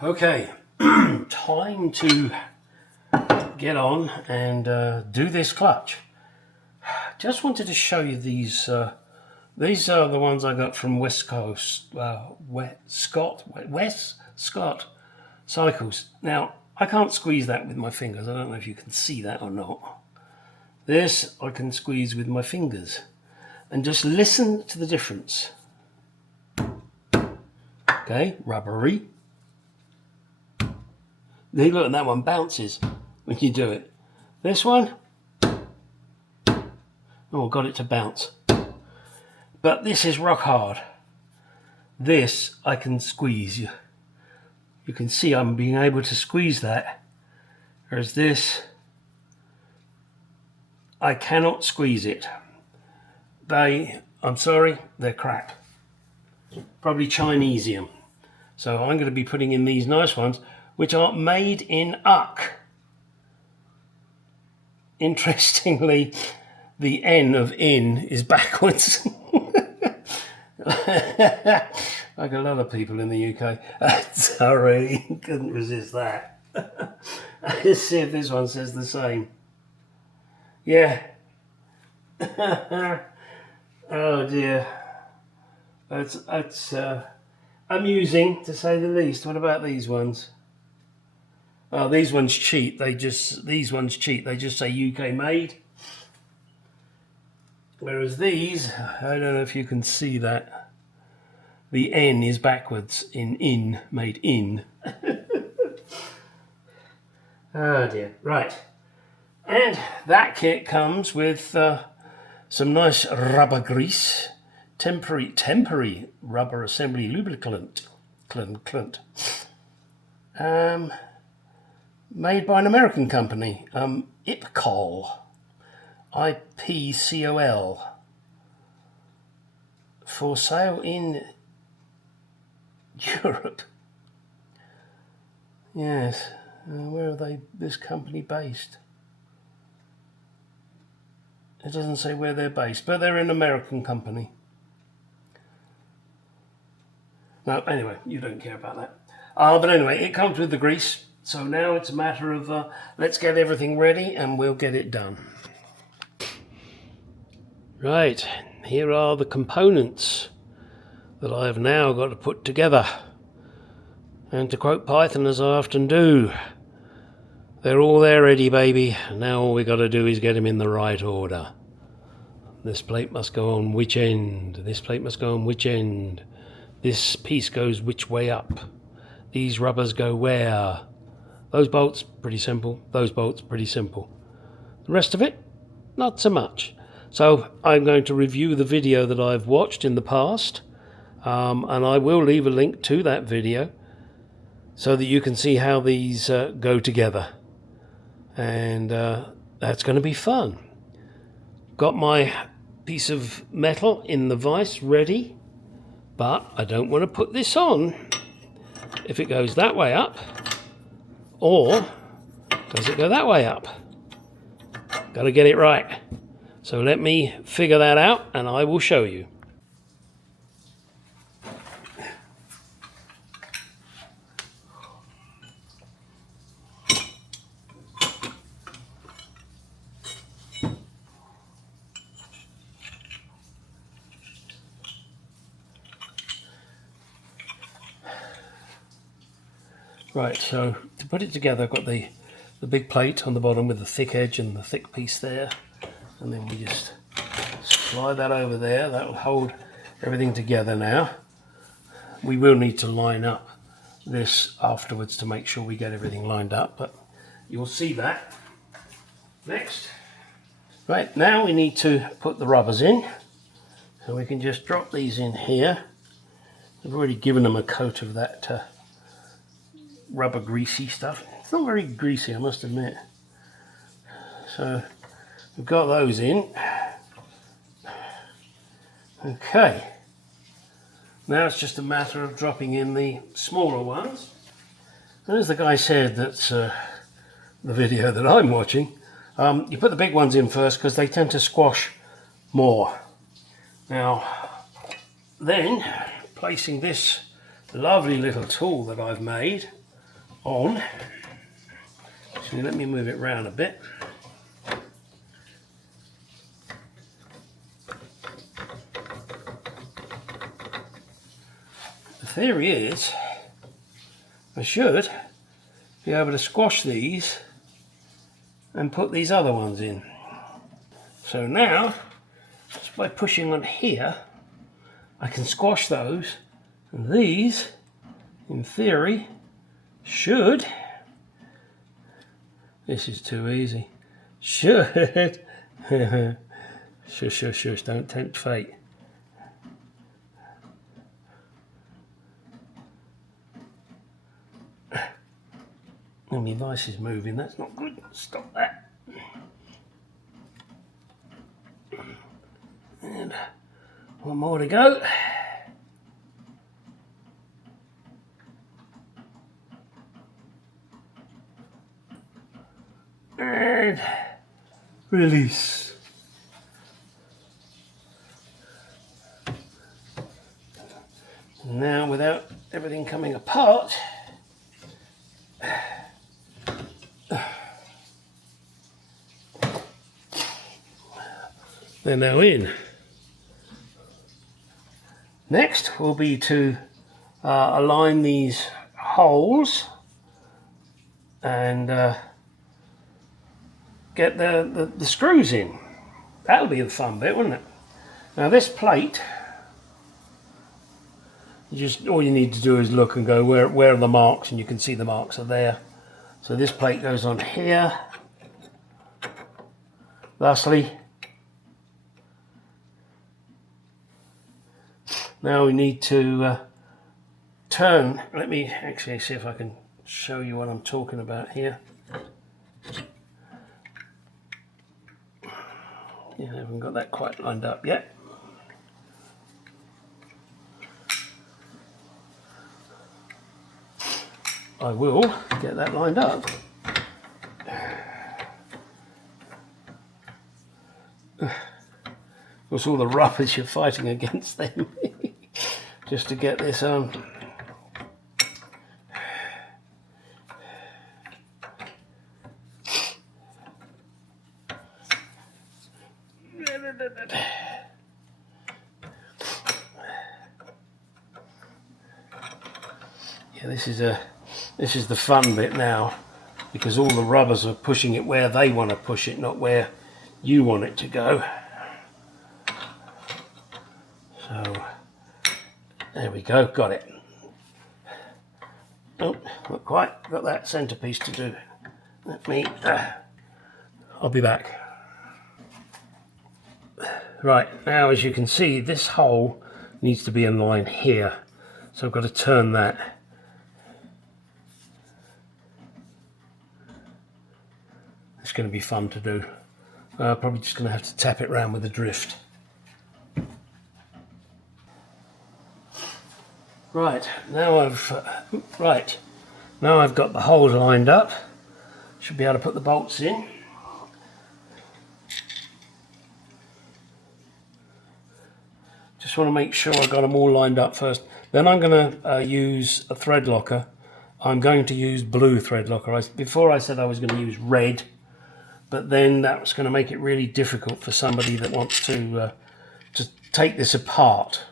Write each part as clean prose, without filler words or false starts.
Okay, time to get on and do this clutch. Just wanted to show you these. These are the ones I got from West Scott Cycles. Now, I can't squeeze that with my fingers. I don't know if you can see that or not. This I can squeeze with my fingers. And just listen to the difference. Okay, rubbery. Look, that one bounces when you do it. This one, oh, got it to bounce. But this is rock hard. This I can squeeze. You can see I'm being able to squeeze that. Whereas this, I cannot squeeze it. I'm sorry, they're crap. Probably Chinesium. So I'm going to be putting in these nice ones, which are made in UCK. Interestingly, the N of in is backwards. Like a lot of people in the UK. Sorry, couldn't resist that. Let's see if this one says the same. Yeah. Oh dear. That's amusing to say the least. What about these ones? Oh, these ones cheat. These ones cheat. They just say UK made. Whereas these, I don't know if you can see that. The N is backwards in made in. Oh dear. Right. And that kit comes with some nice rubber grease, temporary rubber assembly lubricant. Made by an American company, IPCOL, IPCOL, for sale in Europe. Yes, where are this company based? It doesn't say where they're based, but they're an American company. No, anyway, you don't care about that. But anyway, it comes with the grease. So now it's a matter of let's get everything ready and we'll get it done. Right, here are the components that I have now got to put together. And to quote Python, as I often do, they're all there ready, baby. Now all we got to do is get them in the right order. This plate must go on which end? This plate must go on which end? This piece goes which way up? These rubbers go where? Those bolts, pretty simple. Those bolts, pretty simple. The rest of it, not so much. So I'm going to review the video that I've watched in the past, and I will leave a link to that video so that you can see how these go together. And that's going to be fun. Got my piece of metal in the vise ready, but I don't want to put this on if it goes that way up. Or does it go that way up? Got to get it right. So let me figure that out and I will show you. Right, so to put it together, I've got the big plate on the bottom with the thick edge and the thick piece there. And then we just slide that over there. That will hold everything together now. We will need to line up this afterwards to make sure we get everything lined up, but you'll see that next. Right, now we need to put the rubbers in. So we can just drop these in here. I've already given them a coat of that rubber greasy stuff. It's not very greasy, I must admit. So we've got those in. Okay. Now it's just a matter of dropping in the smaller ones. And as the guy said, that's the video that I'm watching, you put the big ones in first because they tend to squash more. Now, then placing this lovely little tool that I've made on. So let me move it round a bit. The theory is I should be able to squash these and put these other ones in. So now, just by pushing on here, I can squash those, and these, in theory, should, this is too easy, should, shush, don't tempt fate. Oh, my device is moving, that's not good, stop that. And one more to go. And release. Now, without everything coming apart, they're now in. Next will be to align these holes and get the screws in. That'll be the fun bit, wouldn't it? Now this plate, all you need to do is look and go where are the marks, and you can see the marks are there. So this plate goes on here. Lastly, now we need to turn. Let me actually see if I can show you what I'm talking about here. Yeah, I haven't got that quite lined up yet. I will get that lined up. Of course, all the rubbish you're fighting against them just to get this on. Yeah, this is the fun bit now, because all the rubbers are pushing it where they want to push it, not where you want it to go. So there we go, got it. Oh, not quite, got that centerpiece to do. I'll be back. Right, now as you can see, this hole needs to be in line here, so I've got to turn that. It's going to be fun to do. Probably just going to have to tap it round with a drift. Right, now I've got the holes lined up. Should be able to put the bolts in. Just want to make sure I've got them all lined up first. Then I'm going to use a thread locker. I'm going to use blue thread locker. Before I said I was going to use red, but then that was going to make it really difficult for somebody that wants to take this apart.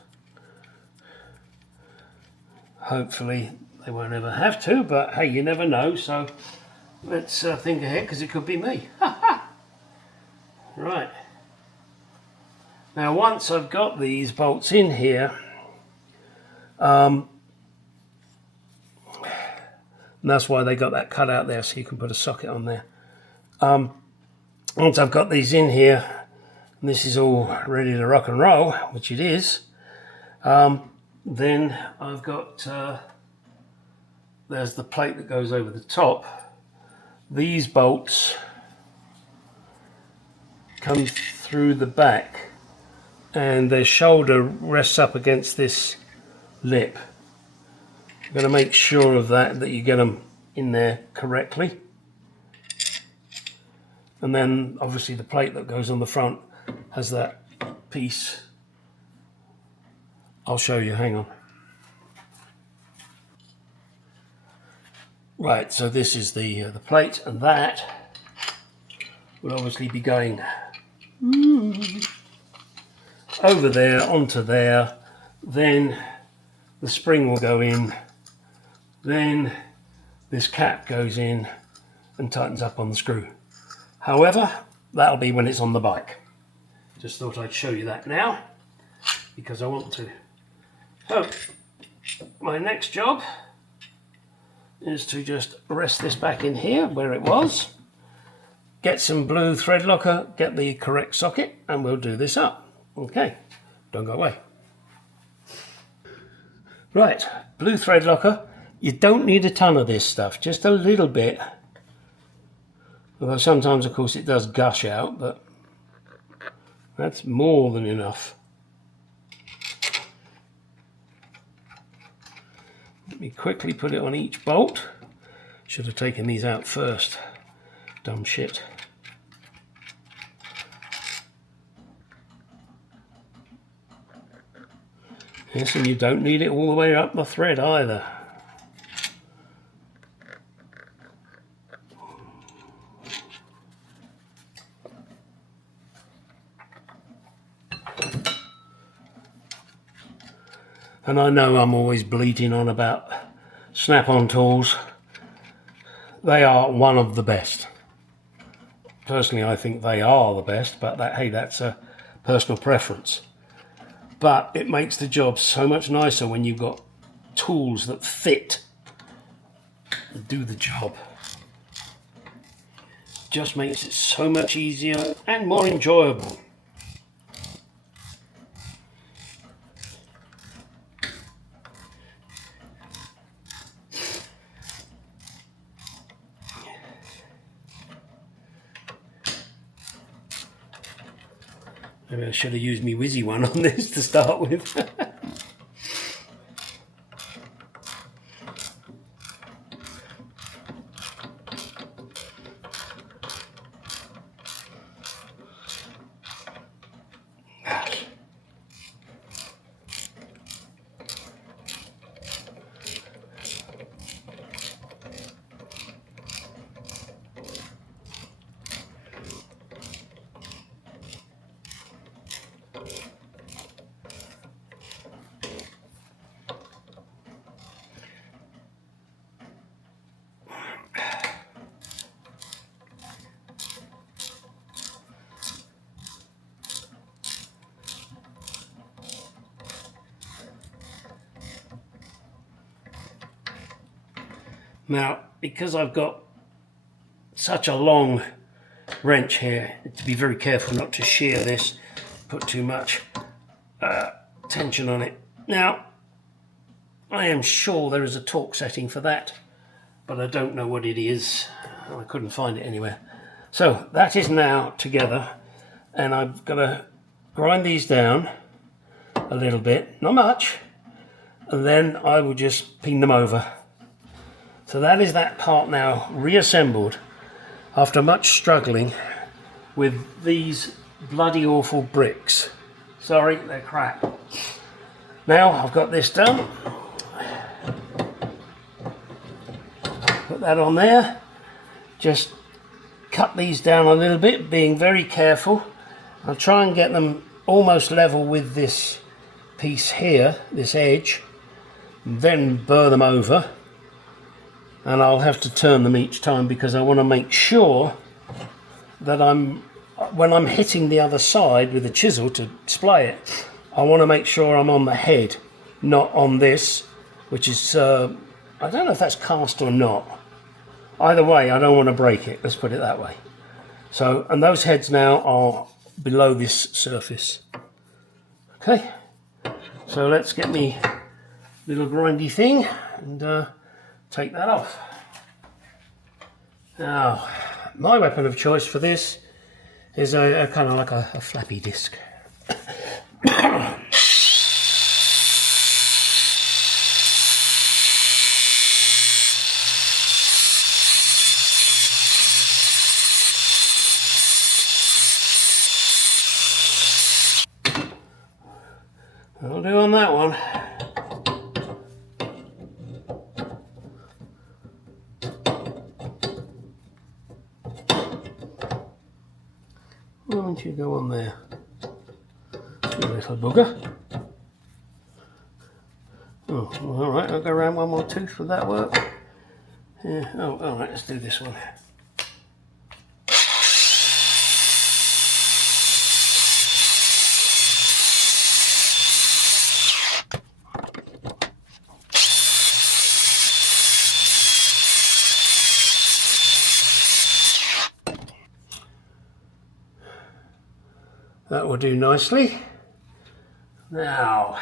Hopefully they won't ever have to, but hey, you never know, so let's think ahead, because it could be me. Right. Now once I've got these bolts in here, and that's why they got that cut out there, so you can put a socket on there. Once I've got these in here, and this is all ready to rock and roll, which it is, then I've got, there's the plate that goes over the top. These bolts come through the back, and their shoulder rests up against this lip. I'm going to make sure of that you get them in there correctly. And then obviously the plate that goes on the front has that piece. I'll show you, hang on. Right, so this is the plate, and that will obviously be going over there, onto there, then the spring will go in, then this cap goes in and tightens up on the screw. However, that'll be when it's on the bike. Just thought I'd show you that now, because I want to. So, my next job is to just rest this back in here where it was, get some blue thread locker, get the correct socket, and we'll do this up. Okay, don't go away. Right, blue thread locker. You don't need a ton of this stuff, just a little bit. Although sometimes, of course, it does gush out, but that's more than enough. Let me quickly put it on each bolt. Should have taken these out first. Dumb shit. Yes, and you don't need it all the way up the thread either. And I know I'm always bleating on about snap-on tools. They are one of the best. Personally, I think they are the best, but hey, that's a personal preference. But it makes the job so much nicer when you've got tools that fit and do the job. Just makes it so much easier and more enjoyable. Maybe I should have used my whizzy one on this to start with. Now, because I've got such a long wrench here, to be very careful not to shear this, put too much tension on it. Now, I am sure there is a torque setting for that, but I don't know what it is. I couldn't find it anywhere. So that is now together, and I've got to grind these down a little bit, not much, and then I will just pin them over. So that is that part now reassembled after much struggling with these bloody awful bricks. Sorry, they're crap. Now I've got this done. Put that on there. Just cut these down a little bit, being very careful. I'll try and get them almost level with this piece here, this edge, and then burr them over. And I'll have to turn them each time because I want to make sure that when I'm hitting the other side with a chisel to splay it, I want to make sure I'm on the head, not on this, which is, I don't know if that's cast or not. Either way, I don't want to break it, let's put it that way. So, and those heads now are below this surface. Okay, so let's get me little grindy thing and take that off. Now, my weapon of choice for this is a kind of like a flappy disc. That'll do on that one. Why don't you go on there, you little bugger? Oh, all right, I'll go around one more tooth. Would that work? Yeah. Oh, all right, let's do this one. That will do nicely. Now,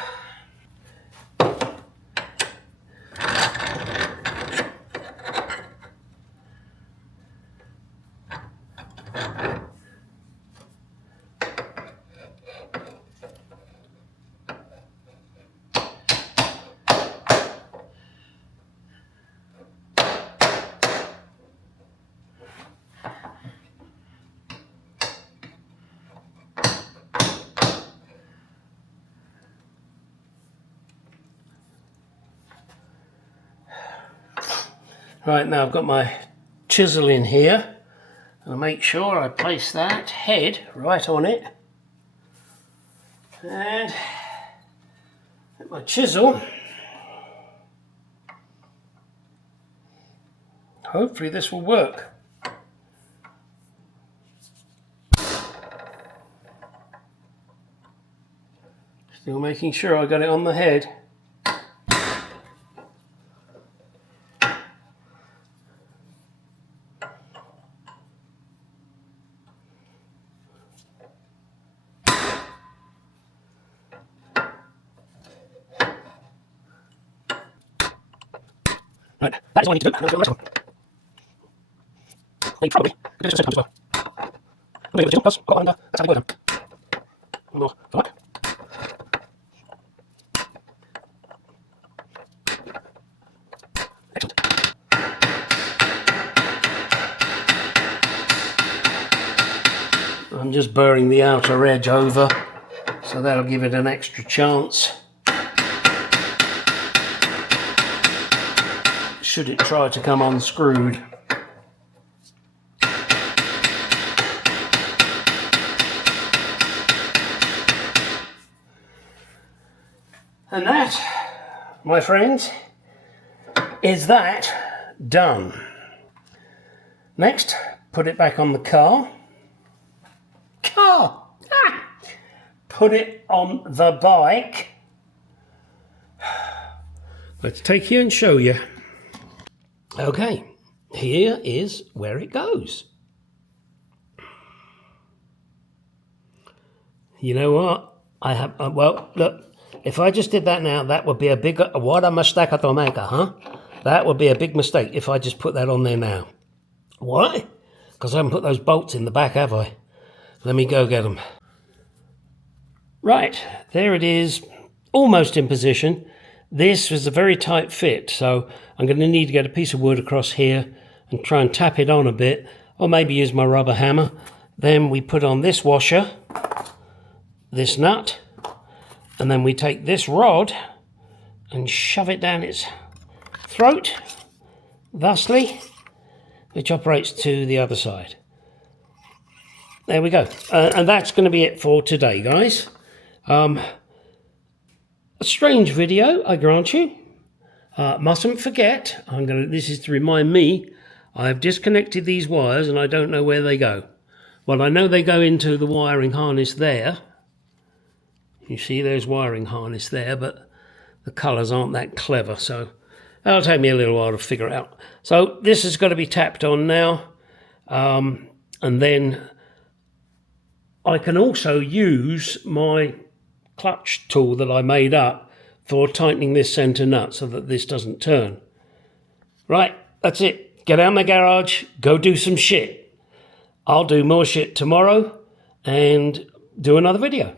right, now I've got my chisel in here. I'll make sure I place that head right on it. And get my chisel. Hopefully this will work. Still making sure I got it on the head. Right, that is all I need to do. Let's go to the next one. Hey, probably could do this a second time as well. I'm going to give it a chisel, got one under. That's how they go down. One more for that. Excellent. I'm just burring the outer edge over, so that'll give it an extra chance. Should it try to come unscrewed. And that, my friends, is that done. Next, put it back on the car. Put it on the bike. Let's take you and show you. Okay, here is where it goes. You know what? I have, well, look, if I just did that now, that would be a big, what a mistake to make, huh? That would be a big mistake if I just put that on there now. Why? Because I haven't put those bolts in the back, have I? Let me go get them. Right, there it is, almost in position. This was a very tight fit, so I'm going to need to get a piece of wood across here and try and tap it on a bit, or maybe use my rubber hammer. Then we put on this washer, this nut, and then we take this rod and shove it down its throat, thusly, which operates to the other side. There we go. And that's going to be it for today, guys. A strange video, I grant you. Mustn't forget, this is to remind me, I have disconnected these wires and I don't know where they go. Well, I know they go into the wiring harness there. You see there's wiring harness there, but the colours aren't that clever, so that'll take me a little while to figure it out. So this has got to be tapped on now, and then I can also use my clutch tool that I made up for tightening this centre nut so that this doesn't turn. Right, that's it. Get out of my garage, go do some shit. I'll do more shit tomorrow and do another video.